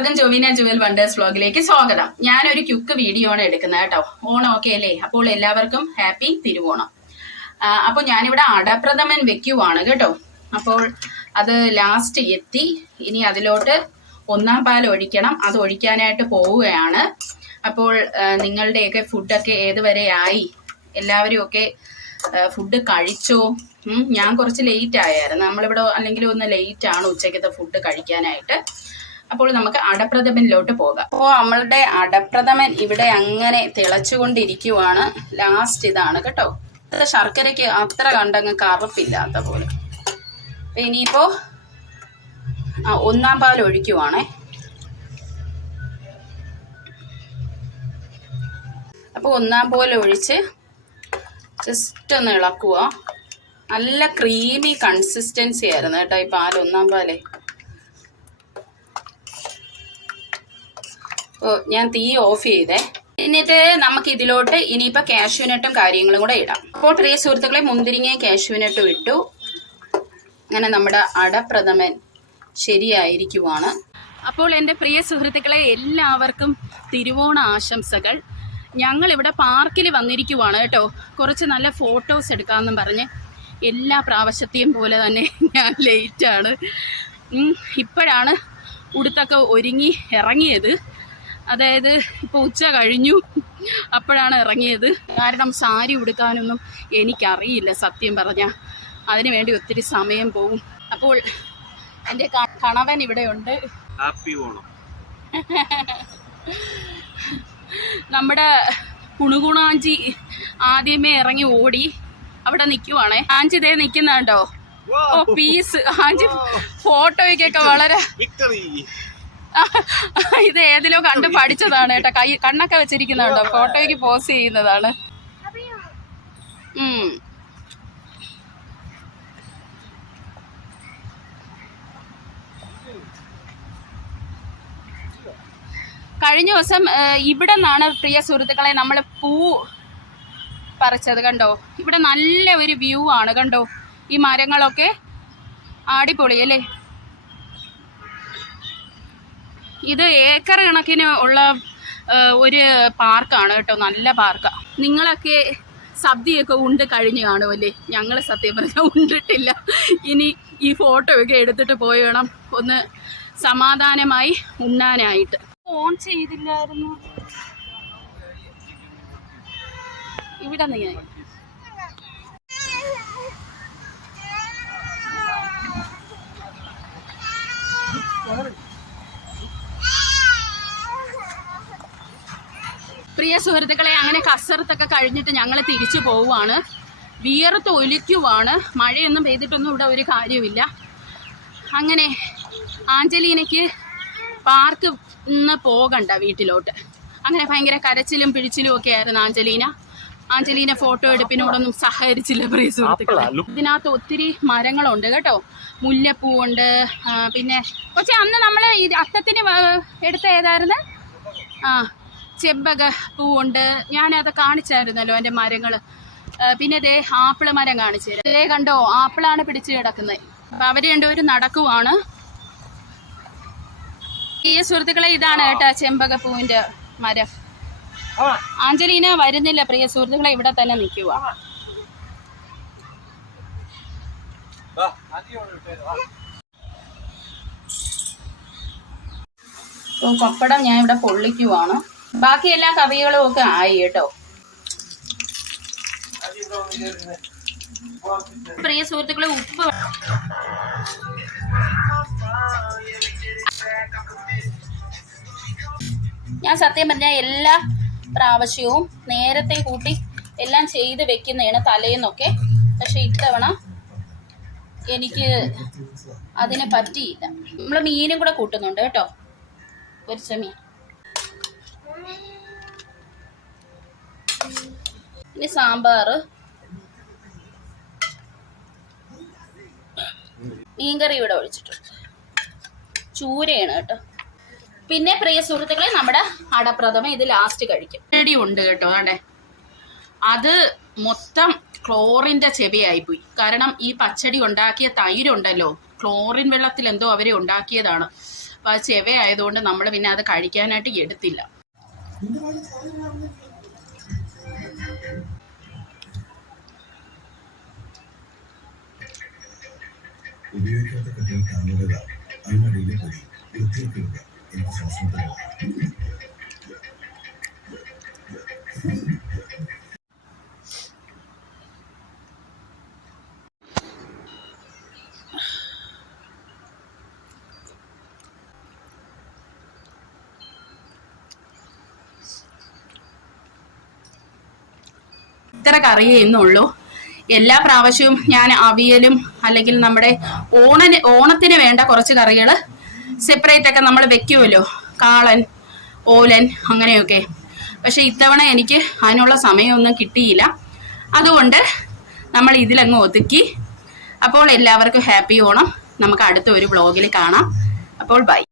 എല്ലാവർക്കും ജോവിന ജുവൽ വണ്ടേഴ്സ് വ്ലോഗിലേക്ക് സ്വാഗതം. ഞാനൊരു ക്യുക്ക് വീഡിയോ ആണ് എടുക്കുന്നത് കേട്ടോ. ഓണം ഒക്കെ അല്ലേ, അപ്പോൾ എല്ലാവർക്കും ഹാപ്പി തിരുവോണം. അപ്പോൾ ഞാനിവിടെ അടപ്രഥമൻ വെക്കുവാണ് കേട്ടോ. അപ്പോൾ അത് ലാസ്റ്റ് എത്തി. ഇനി അതിലോട്ട് ഒന്നാം പാൽ ഒഴിക്കണം. അത് ഒഴിക്കാനായിട്ട് പോവുകയാണ്. അപ്പോൾ നിങ്ങളുടെയൊക്കെ ഫുഡൊക്കെ ഏതുവരെ ആയി? എല്ലാവരും ഒക്കെ ഫുഡ് കഴിച്ചോ? ഞാൻ കുറച്ച് ലേറ്റ് ആയായിരുന്നു. നമ്മളിവിടെ അല്ലെങ്കിൽ ഒന്ന് ലേറ്റ് ആണ് ഉച്ചക്കത്തെ ഫുഡ് കഴിക്കാനായിട്ട്. അപ്പോൾ നമുക്ക് അടപ്രഥമനിലോട്ട് പോകാം. അപ്പോൾ നമ്മളുടെ അടപ്രഥമൻ ഇവിടെ അങ്ങനെ തിളച്ചുകൊണ്ടിരിക്കുവാണ്. ലാസ്റ്റ് ഇതാണ് കേട്ടോ. ശർക്കരയ്ക്ക് അത്ര കണ്ടങ്ങ് കറുപ്പില്ലാത്ത പോലെ. അപ്പൊ ഇനിയിപ്പോ ഒന്നാം പാൽ ഒഴിക്കുവാണേ. അപ്പോൾ ഒന്നാം പാൽ ഒഴിച്ച് ജസ്റ്റ് ഒന്ന് ഇളക്കുക. നല്ല ക്രീമി കൺസിസ്റ്റൻസി ആയിരുന്നു കേട്ടോ ഈ പാൽ, ഒന്നാം പാലേ. ഞാൻ തീ ഓഫ് ചെയ്തേ. എന്നിട്ട് നമുക്ക് ഇതിലോട്ട് ഇനിയിപ്പോൾ കാഷ്യൂനട്ടും കാര്യങ്ങളും കൂടെ ഇടാം. അപ്പോൾ പ്രിയ സുഹൃത്തുക്കളെ, മുന്തിരിങ്ങയും കാഷ്യൂനട്ടും ഇട്ടു. അങ്ങനെ നമ്മുടെ അടപ്രഥമൻ ശരിയായിരിക്കുവാണ്. അപ്പോൾ എൻ്റെ പ്രിയ സുഹൃത്തുക്കളെ, എല്ലാവർക്കും തിരുവോണ ആശംസകൾ. ഞങ്ങളിവിടെ പാർക്കിൽ വന്നിരിക്കുവാണ് കേട്ടോ. കുറച്ച് നല്ല ഫോട്ടോസ് എടുക്കാമെന്നും പറഞ്ഞ് എല്ലാ പ്രാവശ്യത്തെയും പോലെ തന്നെ ഞാൻ ലേറ്റാണ്. ഇപ്പോഴാണ് ഉടുത്തൊക്കെ ഒരുങ്ങി ഇറങ്ങിയത്. അതായത് ഇപ്പോൾ ഉച്ച കഴിഞ്ഞു, അപ്പോഴാണ് ഇറങ്ങിയത്. കാരണം സാരി ഉടുക്കാനൊന്നും എനിക്കറിയില്ല സത്യം പറഞ്ഞാൽ. അതിനു വേണ്ടി ഒത്തിരി സമയം പോവും. അപ്പോൾ എൻ്റെ കണവൻ ഇവിടെ ഉണ്ട്. ഹാപ്പി ഓണം. നമ്മുടെ കുണുകുണാഞ്ചി ആദ്യമേ ഇറങ്ങി ഓടി അവിടെ നിൽക്കുവാണേ. ആഞ്ചി ദേ നിൽക്കുന്ന കണ്ടോ. ഓ പീസ് ആഞ്ചി ഫോട്ടോയ്ക്കൊക്കെ വളരെ ഇത് ഏതിലോ കണ്ട് പഠിച്ചതാണ് കേട്ടോ. കണ്ണൊക്കെ വെച്ചിരിക്കുന്നതുണ്ടോ, ഫോട്ടോയ്ക്ക് പോസ് ചെയ്യുന്നതാണ്. കഴിഞ്ഞ ദിവസം ഇവിടെ നിന്നാണ് പ്രിയ സുഹൃത്തുക്കളെ നമ്മൾ പൂ പറിച്ചത് കണ്ടോ. ഇവിടെ നല്ല ഒരു വ്യൂ ആണ് കണ്ടോ. ഈ മരങ്ങളൊക്കെ അടിപൊളി അല്ലേ. ഇത് ഏക്കർ കണക്കിന് ഉള്ള ഒരു പാർക്കാണ് കേട്ടോ. നല്ല പാർക്കാണ്. നിങ്ങളൊക്കെ സദ്യയൊക്കെ ഉണ്ട് കഴിഞ്ഞ് കാണുമല്ലേ. ഞങ്ങൾ സത്യം പറഞ്ഞാൽ ഉണ്ടിട്ടില്ല. ഇനി ഈ ഫോട്ടോ ഒക്കെ എടുത്തിട്ട് പോയി വേണം ഒന്ന് സമാധാനമായി ഉണ്ണാനായിട്ട്. ഓൺ ചെയ്തില്ലായിരുന്നു ഇവിടെ ഞാൻ. പ്രിയ സുഹൃത്തുക്കളെ, അങ്ങനെ കസരത്തൊക്കെ കഴിഞ്ഞിട്ട് ഞങ്ങൾ തിരിച്ചു പോവുകയാണ്. വിയർത്ത് ഒലിക്കുവാണ്. മഴയൊന്നും പെയ്തിട്ടൊന്നും ഇവിടെ ഒരു കാര്യമില്ല. അങ്ങനെ ആഞ്ചലീനയ്ക്ക് പാർക്ക് ഇന്ന് പോകണ്ട വീട്ടിലോട്ട്. അങ്ങനെ ഭയങ്കര കരച്ചിലും പിടിച്ചിലും ഒക്കെ ആയിരുന്നു ആഞ്ചലീന ഫോട്ടോ എടുപ്പിനോടൊന്നും സഹകരിച്ചില്ല പ്രിയ സുഹൃത്തുക്കളെ. ഇതിനകത്ത് ഒത്തിരി മരങ്ങളുണ്ട് കേട്ടോ. മുല്ലപ്പൂവുണ്ട്. പിന്നെ പക്ഷെ അന്ന് നമ്മൾ ഈ അത്തത്തിന് എടുത്ത ഏതായിരുന്നു, ചെമ്പക പൂവുണ്ട്. ഞാനത് കാണിച്ചായിരുന്നല്ലോ എൻ്റെ മരങ്ങൾ. പിന്നെ ദേ ആപ്പിള് മരം കാണിച്ചു തരാം. ദേ കണ്ടോ, ആപ്പിളാണ് പിടിച്ച് കിടക്കുന്നത്. അപ്പം അവർ രണ്ടുപേരും നടക്കുവാണ്. ഈ സുഹൃത്തുക്കളെ, ഇതാണ് കേട്ടോ ചെമ്പകപ്പൂവിൻ്റെ മരം. ആഞ്ചലീന വരുന്നില്ല പ്രിയ സുഹൃത്തുക്കളെ, ഇവിടെ തന്നെ നിൽക്കുക. പപ്പടം ഞാൻ ഇവിടെ പൊള്ളിക്കുവാണ്. ബാക്കി എല്ലാ കറികളും ഒക്കെ ആയി കേട്ടോ. പ്രിയ സുഹൃത്തുക്കളെ, ഉപ്പ് ഞാൻ സത്യം പറഞ്ഞാൽ എല്ലാ പ്രാവശ്യവും നേരത്തെ കൂട്ടി എല്ലാം ചെയ്ത് വെക്കുന്നതാണ് തലേന്നൊക്കെ. പക്ഷെ ഇത്തവണ എനിക്ക് അതിന് പറ്റിയില്ല. നമ്മൾ മീനും കൂടെ കൂട്ടുന്നുണ്ട് കേട്ടോ, പൊരിച്ച മീൻ. ഇനി സാമ്പാർ, മീൻകറി ഇവിടെ ഒഴിച്ചിട്ടുണ്ട്. ചൂരയാണ് കേട്ടോ. പിന്നെ പ്രിയ സുഹൃത്തുക്കളെ, നമ്മുടെ അടപ്രഥമൻ ഇത് ലാസ്റ്റ് കഴിക്കും. റെഡി ഉണ്ട് കേട്ടോ. അതെ, അത് മൊത്തം ക്ലോറിൻ്റെ ചെവിയായിപ്പോയി. കാരണം ഈ പച്ചടി ഉണ്ടാക്കിയ തൈരുണ്ടല്ലോ, ക്ലോറിൻ വെള്ളത്തിൽ എന്തോ അവരെ ഉണ്ടാക്കിയതാണ്. അപ്പോൾ അത് ചെവ ആയതുകൊണ്ട് നമ്മൾ പിന്നെ അത് കഴിക്കാനായിട്ട് എടുത്തില്ല. ഉപയോഗിക്കാത്ത കട്ടിൽ താങ്ങുക, അതിനടിയിലെ പൊടി വൃത്തിയാക്കുക, എനിക്ക് ശ്വാസം തരുക. ഇത്ര കറിയേ ഇന്നുള്ളൂ. എല്ലാ പ്രാവശ്യവും ഞാൻ അവിയലും അല്ലെങ്കിൽ നമ്മുടെ ഓണത്തിന് വേണ്ട കുറച്ച് കറികൾ സെപ്പറേറ്റ് ഒക്കെ നമ്മൾ വെക്കുമല്ലോ, കാളൻ, ഓലൻ അങ്ങനെയൊക്കെ. പക്ഷെ ഇത്തവണ എനിക്ക് അതിനുള്ള സമയമൊന്നും കിട്ടിയില്ല. അതുകൊണ്ട് നമ്മൾ ഇതിലങ്ങ് ഒതുക്കി. അപ്പോൾ എല്ലാവർക്കും ഹാപ്പി ഓണം. നമുക്ക് അടുത്ത ഒരു വ്ളോഗിൽ കാണാം. അപ്പോൾ ബൈ.